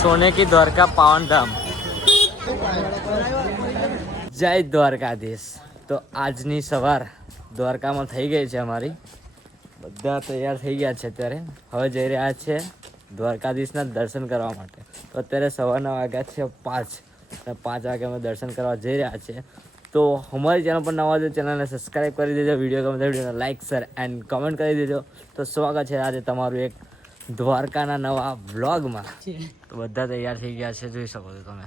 સોને કી દ્વારકા પાવન ધામ જય દ્વારકાધીશ તો આજની સવાર દ્વારકામાં થઈ ગઈ છે અમારી બધા તૈયાર થઈ ગયા છે અત્યારે હવે જઈ રહ્યા છે દ્વારકાધીશના દર્શન કરવા માટે। તો અત્યારે સવારના વાગ્યા છે પાંચ અને પાંચ વાગે અમે દર્શન કરવા જઈ રહ્યા છે। તો અમારી ચેનલ પર નવા જો ચેનલને સબસ્ક્રાઈબ કરી દેજો વીડિયો ગમે વિડીયોને લાઇક શેર એન્ડ કમેન્ટ કરી દેજો। તો સ્વાગત છે આજે તમારું એક દ્વારકાના નવા વ્લોગમાં તો બધા તૈયાર થઈ ગયા છે જોઈ શકો છો તમે.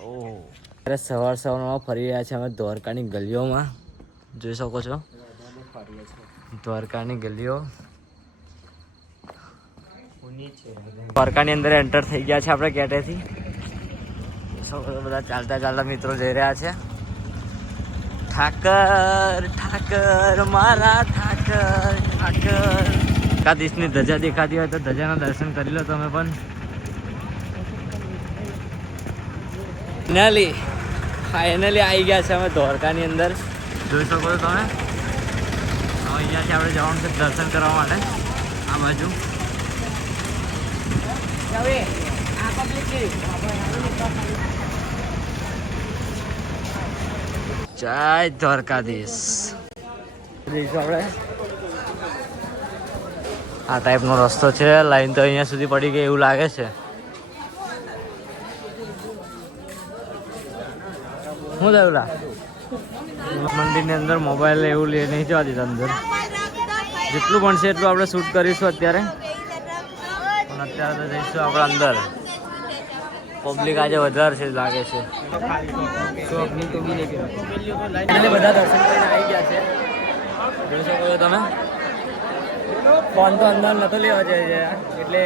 ઓહ અત્યારે સવાર સવારમાં ફરી રહ્યા છે અમે દ્વારકાની ગલીઓમાં. જોઈ શકો છો. દ્વારકાની ગલીઓ. દ્વારકાની અંદર એન્ટર થઈ ગયા છે આપણે ગેટેથી છો બધા ચાલતા ચાલતા મિત્રો જઈ રહ્યા છે. ઠાકર ઠાકર મારા ઠાકર ઠાકર. દ્વારકાધીશની ધજા દેખાતી હોય તો ધજાના દર્શન કરી લો તમે પણ. ફાઇનલી ફાઇનલી આવી ગયા છે અમે દ્વારકાની અંદર. જોઈ શકો છો તમે? અહીંયાથી આપણે જવાનું છે દર્શન કરવા માટે. આ બાજુ. જય દ્વારકાધીશ. આપણે. આ ટાઈપનો રસ્તો છે. લાઈન તો અહીંયા સુધી પડી ગઈ એવું લાગે છે. શું થયું લા? મંદિરની અંદર મોબાઈલ એવું લઈ નહીં જવા દીધા અંદર. જેટલું બનશે એટલું આપણે શૂટ કરીશું અત્યારે. પણ અત્યારે તો જઈશું આપણે અંદર. પબ્લિક આજે વધારે છે લાગે છે. બધા દર્શન કરીને આવી ગયા છે. જોઈ શકો છો તમે? ફોન તો અંદર નતો લેવા છે એટલે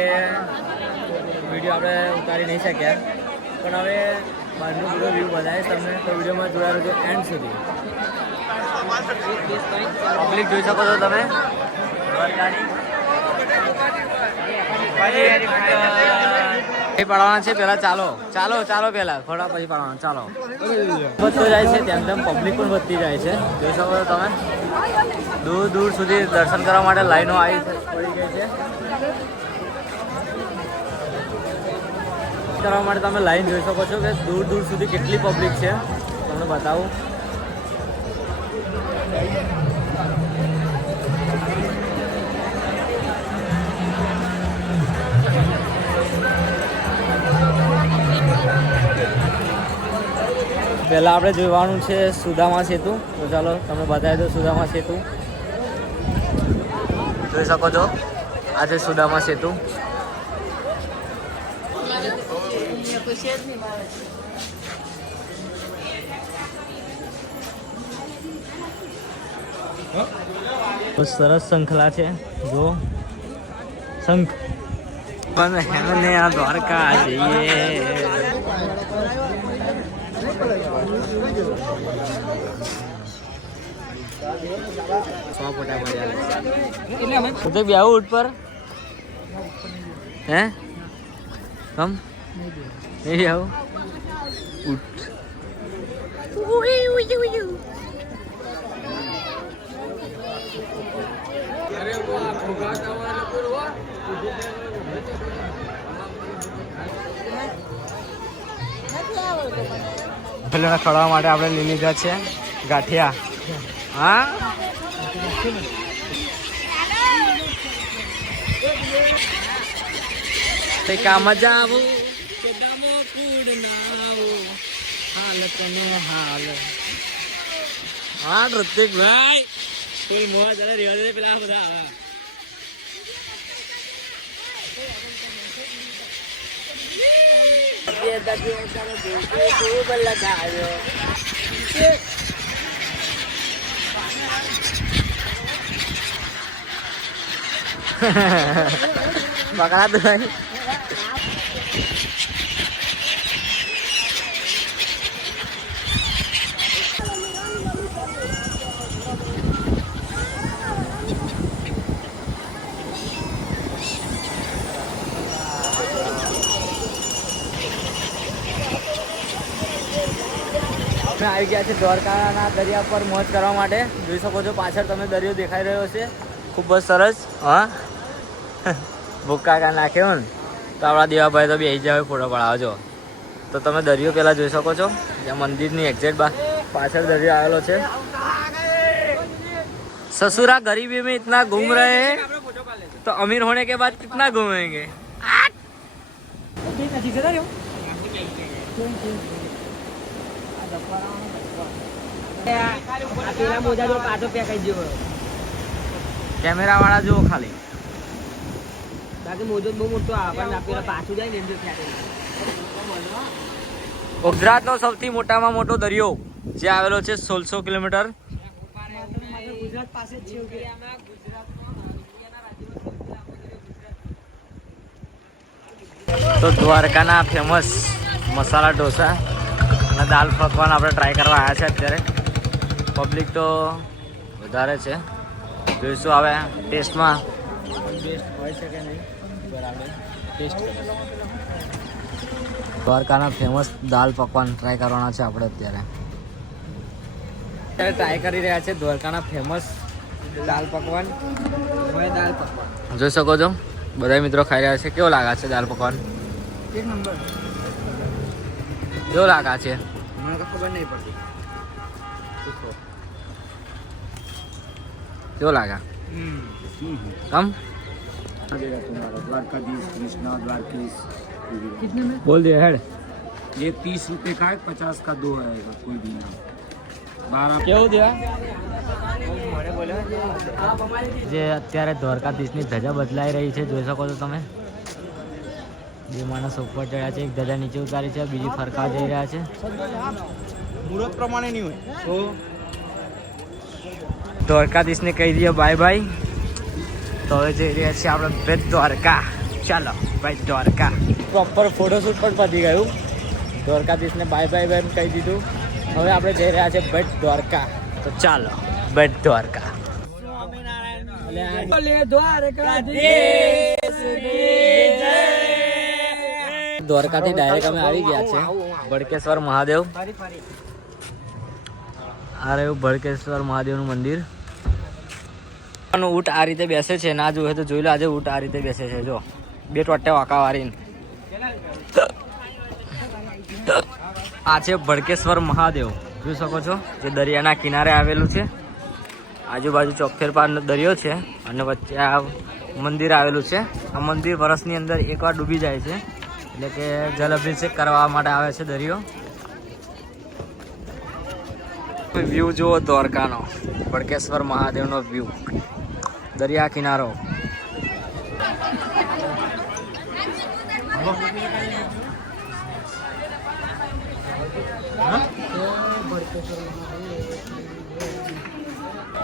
વીડિયો આપણે ઉતારી નહીં શક્યા. પણ હવે બહારનું પૂરો વ્યૂ બતાવીશ તમને તો વિડીયોમાં જોયા રહેજો એન્ડ સુધી. પબ્લિક જોઈ શકો છો તમે. એ પાડવાના છે પેલા ચાલો. ચાલો ચાલો પેલા થોડા પછી પાડવાના. ચાલો. વધતો જાય છે, તેમ તેમ પબ્લિક પણ વધતી જાય છે. જોઈ શકો છો તમે. દૂર દૂર સુધી દર્શન કરવા માટે લાઈનો આવી પડી ગઈ છે. કરવા માટે તમે લાઈન જોઈ શકો છો કે દૂર દૂર સુધી કેટલી પબ્લિક છે. તમને બતાવું. પહેલાં આપણે જોવાનું છે સુદામા સેતુ. તો ચાલો તમે બતાવી દો સુદામા સેતુ. જોઈ શકો છો? આ છે સુદામા સેતુ. સરસ શંખલા છે. જો. શંખ. પણ હેમને આ દ્વારકા જઈએ. સો ફોટા ઉઠ પર? હે? કમ નહીં આવું. ઉઠ પેલા ખડવા માટે આપણે લઈ લીધા છે ગાંઠિયા. હા? તે મજા જાવું કે દામો કુડ નાવું હાલત ને હાલ હા ઋતિક ભાઈ. ફૂલ મોવા ચાલે રેવા પેલા બધા આવે પકડા તું ભાઈ અમે આવી ગયા છે દ્વારકાના દરિયા પર મોજ કરવા માટે. જોઈ શકો છો પાછળ તમે દરિયો દેખાઈ રહ્યો છે. ખૂબ જ સરસ, હા. ભૂકાકા નાખ્યો ને તો આપણા દેવાભાઈ તો બેસી જાય ફોટો પડાવજો તો તમે દરિયો પહેલાં જોઈ શકો છો. ત્યાં મંદિરની એક્ઝેક્ટ બા પાછળ દરિયો આવેલો છે. સસુરા ગરીબી મેં ઇતના ગુમ રહે તો અમીર હોને કે બાદ કિતના ગુમેંગે કેમેરા વાળા જુઓ ખાલી. બાકી મોજો બહુ મોટો પેલા પાછું જાય ને ગુજરાતનો સૌથી મોટામાં મોટો દરિયો જે આવેલો છે સોળસો કિલોમીટર. ગુજરાત પાસે જ છે તો દ્વારકાના ફેમસ મસાલા ઢોસા. અને દાલ પકવાન આપણે ટ્રાય કરવા આવ્યા છે અત્યારે. પબ્લિક તો વધારે છે. જોઈશું હવે ટેસ્ટમાં. બેસ્ટ હોય છે કે નહીં? બરાબર. ટેસ્ટ દ્વારકાના ફેમસ દાલ પકવાન ટ્રાય કરવાના છે આપણે અત્યારે. અત્યારે ટ્રાય કરી રહ્યા છે દ્વારકાના ફેમસ દાલ પકવાન. દાલ પકવાન. જોઈ શકો છો? બધા મિત્રો ખાઈ રહ્યા છે. કેવો લાગે છે દાલ પકવાન? એક નંબર. કેવો લાગે છે મને તો ખબર નહીં પડતી કેવો લાગે કમ द्वारकाधीश कृष्णा द्वारकेश कितने में બોલ દે હેડ ये तीस रुपए का है पचास का दो आएगा कोई भी ना बारह કેવું દેવા જે અત્યારે દ્વારકાધીશની ધજા બદલાઈ રહી છે જોઈ શકો છો તમે બે માણસ ઉપર ચડ્યા છે એક ધજા નીચે ઉતારી છે બીજી ફરકા જઈ રહ્યા છે. મુહૂર્ત પ્રમાણે નહીં હોય. દ્વારકાધીશને કહી દઈએ બાય બાય તો હવે જઈ રહ્યા છીએ આપણે બે દ્વારકા. ચાલો ભાઈ દ્વારકા. પ્રોપર ફોટોશૂટ પણ પતી ગયું. દ્વારકાધીશને બાય બાય બાય કહી દીધું. હવે આપણે જઈ રહ્યા છીએ બેટ દ્વારકા. તો ચાલો બેટ દ્વારકા. દ્વારકાથી ડાયરેક્ટ અમે આવી ગયા છે ભડકેશ્વર મહાદેવ. આ રહ્યું ભડકેશ્વર મહાદેવનું મંદિર. નું ઊંટ આ રીતે બેસે છે ના જોવે તો જોઈ લો આજે ઊંટ આ રીતે બેસે છે જો. બે ટોટે વાંકા વારીને આ છે ભડકેશ્વર મહાદેવ. જોઈ શકો છો જે દરિયાના કિનારે આવેલું છે. આજુબાજુ ચોખ્ખેર પાર દરિયો છે અને વચ્ચે આ મંદિર આવેલું છે. આ મંદિર વર્ષની અંદર એકવાર ડૂબી જાય છે. એટલે કે જલ અભિષેક કરવા માટે આવે છે દરિયો. વ્યૂ જુઓ દ્વારકાનો વડકેશ્વર મહાદેવનો વ્યૂ દરિયા કિનારો.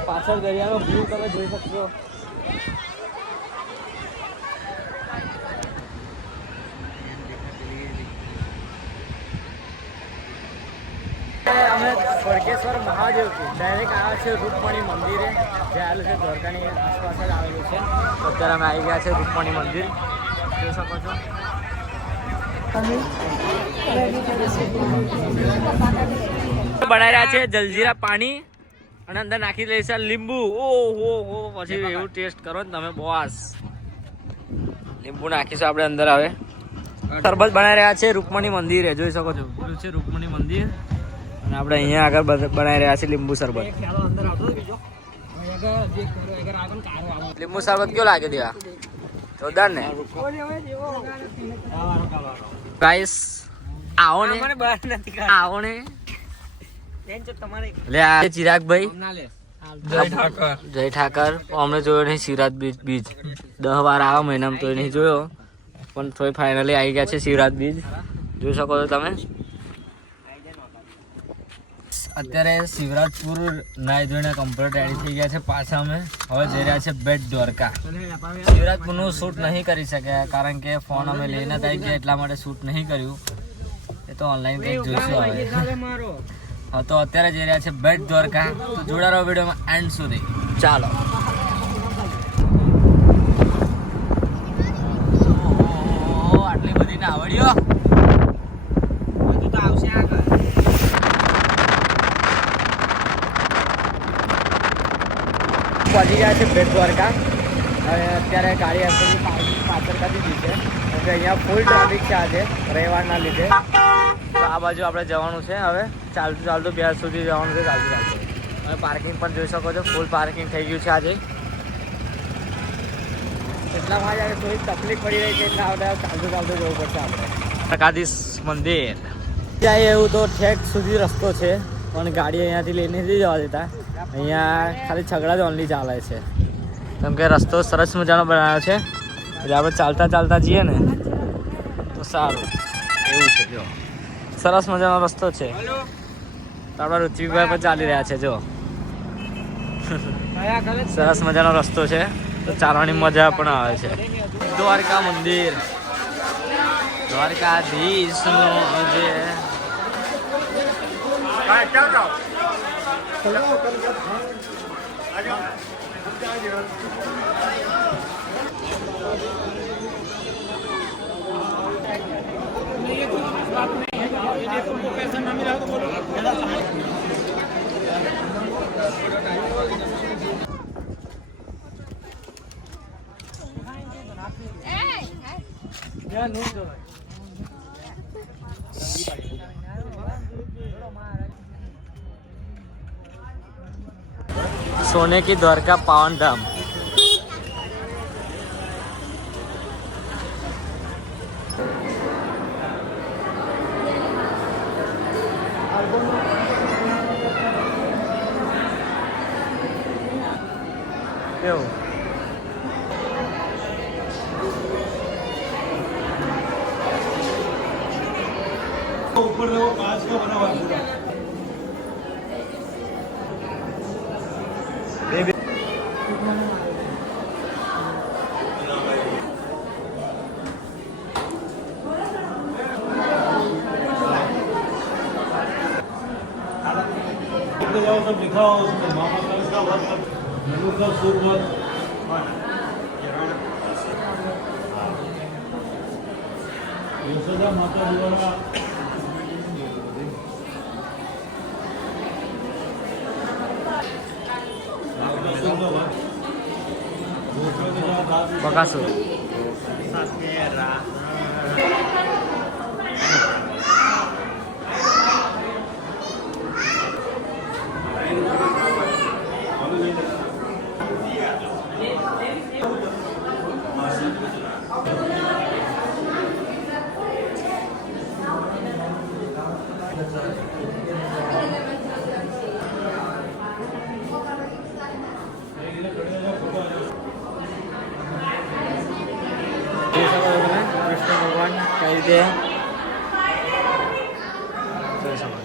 પાછળ દરિયાનો વ્યૂ તમે જોઈ શકશો. અમે ભડકેશ્વર મહાદેવથી ડાયરેક્ટ આવ્યા છે રૂપમણી મંદિરે. જે આવેલું છે દ્વારકાની આસપાસ જ આવેલું છે. અત્યારે અમે આવી ગયા છે રૂપમણી મંદિર. જોઈ શકો છો. બનાવી રહ્યા છે જલજીરા પાણી અને અંદર નાખી દઈશું લીંબુ. ઓ હો હો પછી એવું ટેસ્ટ કરો ને તમે બોસ લીંબુ નાખીશું આપણે અંદર આવે શરબત બનાવી રહ્યા છે રૂકમણી મંદિરે. જોઈ શકો છો. બોલું છે રૂકમણી મંદિર. અને આપણે અહીંયા આગળ બધ- બનાવી રહ્યા છીએ લીંબુ શરબત. લીંબુ શરબત કયો લાગે દેવા? જોરદાર ને? ગાઈસ આવો ને. મને બહાર નથી આવો ને. બેન જો તમારે લે આ ચિરાગભાઈ. જય ઠાકર. અમને જોયો નહીં શિવરાજ બીજ બીજ દહ વાર આવા મહિનામાં તો નહીં જોયો. પણ થોડી ફાઇનલી આવી ગયા છે શિવરાજ બીજ જોઈ શકો છો તમે? અત્યારે શિવરાજપુર નાઈ ધોઈને કમ્પ્લીટ રેડી થઈ ગયા છે પાછા અમે. હવે જઈ રહ્યા છે બેટ દ્વારકા. શિવરાજપુરનું શૂટ નહીં કરી શક્યા કારણ કે ફોન અમે લઈને આવી ગયા એટલા માટે શૂટ નહીં કર્યું. એ તો ઓનલાઈન કંઈક જોઈશું હવે. તો અત્યારે જઈ રહ્યા છે બેટ દ્વારકા. તો જોડારો વિડીયોમાં એન્ડ સુધી. ચાલો. આટલી બધી નાવડીઓ બધું તો આવશે આગળ પહોંચી ગયા છે બેટ દ્વારકા. હવે અત્યારે ગાડી અંદરની પાર્કિંગ પાછળ કરી દીધી છે. એટલે અહીંયા ફૂલ ટ્રાફિક છે આજે રવિવારના લીધે. તો આ બાજુ આપણે જવાનું છે હવે. ચાલતું ચાલતું બે સુધી જવાનું છે ચાલતું ચાલતું. હવે પાર્કિંગ પણ જોઈ શકો છો ફૂલ પાર્કિંગ થઈ ગયું છે આજે. એટલા માટે આજે થોડી તકલીફ પડી રહી છે એટલા આપણે ચાલતું ચાલતું જવું પડશે આપણે. પ્રકાદીશ મંદિર. ત્યાં એવું તો ઠેક સુધી રસ્તો છે પણ ગાડી અહીંયાથી લઈને નથી જવા દેતા. અહીંયા ખાલી છગડા જ ઓનલી ચાલે છે. કેમ કે રસ્તો સરસ મજાનો બનાવ્યો છે. એટલે આપણે ચાલતા ચાલતા જઈએ ને તો સારું. એવું છે જો. સરસ મજાનો રસ્તો છે. તો આપણા ઋત્વિકભાઈ પણ ચાલી રહ્યા છે જો. સરસ મજાનો રસ્તો છે. તો ચાલવાની મજા પણ આવે છે. દ્વારકા મંદિર. દ્વારકાધીશનો જે 야, 너무 좋아. सोने की द्वारका पावन धाम। ऊपर देखो कांच का बना हुआ है। સંસ્થાઓ મામા સંસ્થા વર્તન મનુષ્ય સુરમત યશોદા માતા દ્વારા Bakasu. Sasera. કૃષ્ણ ભગવાન કઈ રીતે જોઈ શકો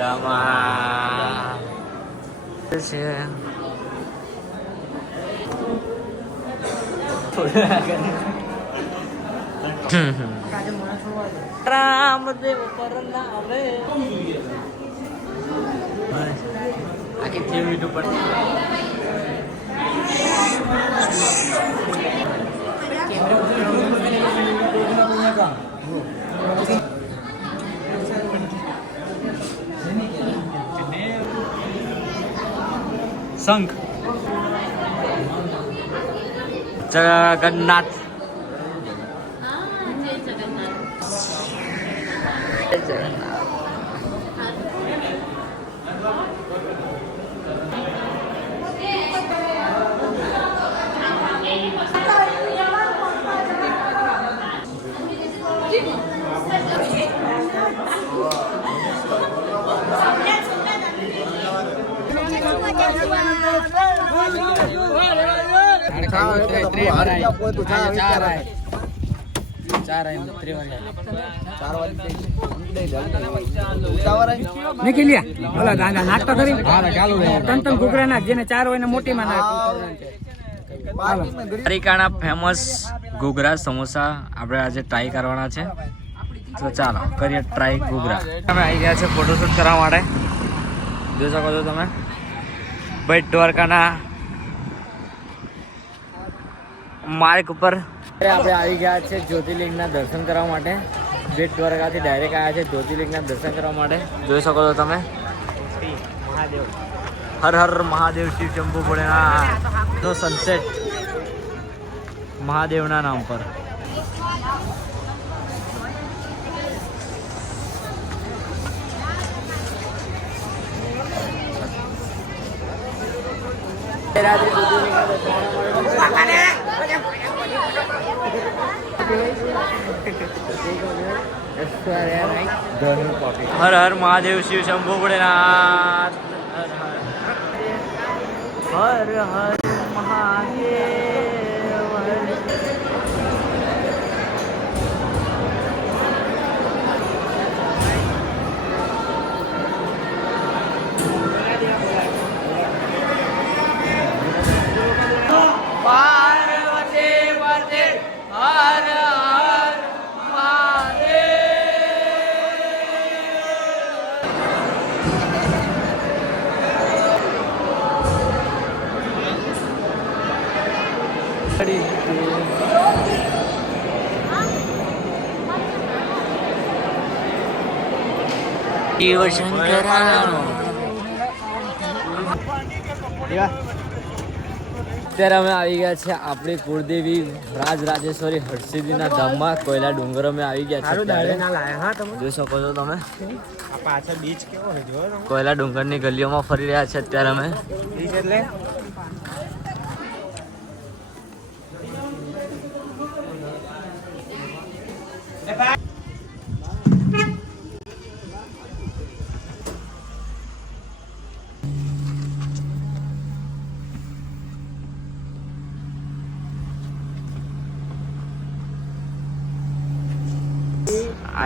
jamaah terus ya Terima kasih telah menonton! શંખ જગન્નાથ જય જગન્નાથ નાટક કરી ત્રણ ત્રણ ઘૂઘરા જેને ચાર હોય ને મોટી માં નાખ ફેમસ ઘૂઘરા સમોસા આપણે આજે ટ્રાય કરવાના છે. તો ચાલો, કરીએ ટ્રાય ઘૂઘરા. અમે આવી ગયા છે ફોટોશૂટ કરવા માટે. જોઈ શકો છો તમે? બેટ દ્વારકાના માર્ગ ઉપર. આપણે આવી ગયા છે જ્યોતિર્લિંગના દર્શન કરવા માટે. બેટ દ્વારકાથી ડાયરેક્ટ આવ્યા છે જ્યોતિર્લિંગના દર્શન કરવા માટે. જોઈ શકો છો તમે. મહાદેવ હર હર મહાદેવ શિવ શંભુ ભોળેનાથ નો સનસેટ મહાદેવના નામ પર. હર હર મહાદેવ શિવ શંભુ ભોળેનાથ હર હર. મહાદેવ. અત્યારે અમે આવી ગયા છે આપણી કુળદેવી રાજ રાજેશ્વરી હરસિદ્ધિના ધામમાં. કોયલા ડુંગર અમે આવી ગયા છે સારું દાડે અત્યારે. ના લાયા હા તમે? જોઈ શકો છો તમે. આ પાછળ બીચ કેવો છે કોયલા ડુંગરની ગલીઓમાં ફરી રહ્યા છે અત્યારે અમે. એટલે?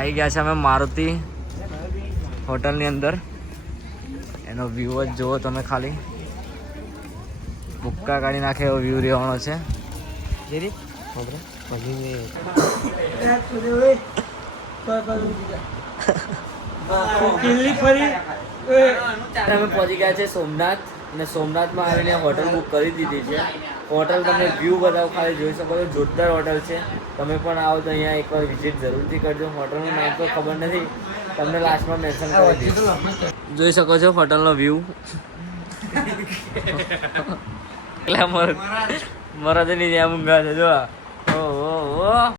આવી ગયા છે અમે મારુતિ હોટલની અંદર. એનો વ્યૂ જ જુઓ તમે ખાલી. બુક્કા કાઢી નાખે એવો વ્યૂ રહેવાનો છે. અમે પહોંચી ગયા છે સોમનાથ. અને સોમનાથમાં આવીને હોટલ બુક કરી દીધી છે. હોટલ તમને વ્યૂ બતાવો ખાલી જોઈ શકો છો જોરદાર હોટલ છે. તમે પણ આવો તો અહીંયા એકવાર વિઝિટ જરૂરથી કરજો. હોટલનું નામ તો ખબર નથી. તમને લાસ્ટમાં મેન્શન કરી દઈશ. જોઈ શકો છો હોટલનો વ્યૂ એટલે મરદ મરદની જેમ ઊંઘા છે જો ઓ ઓ ઓ